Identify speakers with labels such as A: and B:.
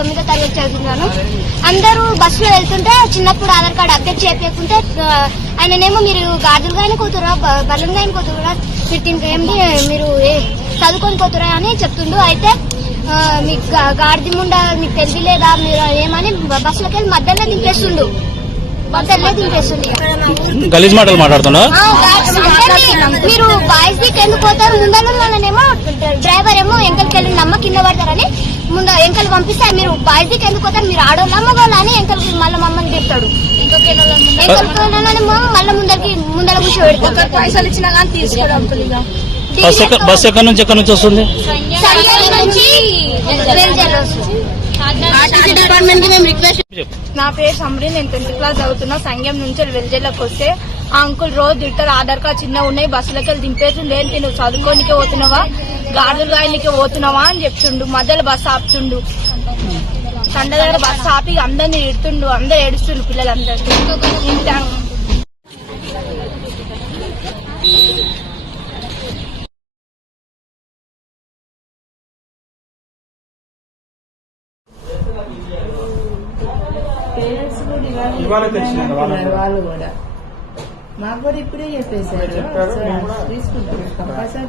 A: తొమ్మిదో తరగతి చదువుతున్నాను. అందరూ బస్సులో వెళ్తుంటే చిన్నప్పుడు ఆధార్ కార్డు అప్డేట్ చేయకుంటే ఆయననేమో మీరు గాజులుగా అయినా కూతురా బలంగా అయిన కూతురా మీరు ఏంటి మీరు ఏ- చదువుకొని పోతురా అని చెప్తుండు. అయితే మీకు గాడిది ముండ మీకు తెలియలేదా మీరు ఏమని బస్సులోకి వెళ్ళి మధ్యలో దింపేస్తుండు. మధ్యలో దింపేస్తుండు.
B: గలీజ్ మాటలు మాట్లాడుతున్నా
A: మీరు బాయ్స్ దిక్కు ఎందుకు పోతారు ముందర వాళ్ళనేమో ముందు ఎంకలు పంపిస్తే మీరు బాయ్స్ దిక్కు ఎందుకు పోతారు? మీరు ఆడోళ్ళ మగోళ్ళ అని ఎంకలకి మళ్ళీ మమ్మల్ని తిడతాడు. మళ్ళీ ముందరికి ముందర కూర్చోబెడతాడు.
C: పైసలు ఇచ్చినా కానీ తీసుకోవడం
B: బస్ ఎక్క బస్ ఎక్కడి నుంచి ఎక్కడి నుంచి వస్తుంది?
A: నుంచి
C: నా పేరు సమరీన్ నేను టెన్త్ క్లాస్ చదువుతున్నా. సంఘం నుంచి వెల్జేలోకి వస్తే ఆ అంకుల్ రోజు తింటారు ఆధార్ కార్డ్ చిన్న ఉన్నాయి బస్సులకి వెళ్ళి దింపేసిండు. ఏంటి నువ్వు చదువుకోనికే పోతున్నావా? గాడులు గాయనికే పోతున్నావా అని చెప్తుండు. మధ్యలో బస్సు ఆపుతుండు. సండ దగ్గర బస్సు ఆపి అందరిని ఇడుతుండు అందరు ఏడుస్తుండు పిల్లలందరూ.
D: పేరెంట్స్ కూడా ఇవాళ
E: ఇవాళ తెచ్చినారు
D: వాళ్ళు కూడా. మాకు కూడా ఇప్పుడే చెప్పేశారు
E: చెప్పారు,
D: సరే,
E: మేము కూడా
D: తీసుకుంటాం కంపల్సరీ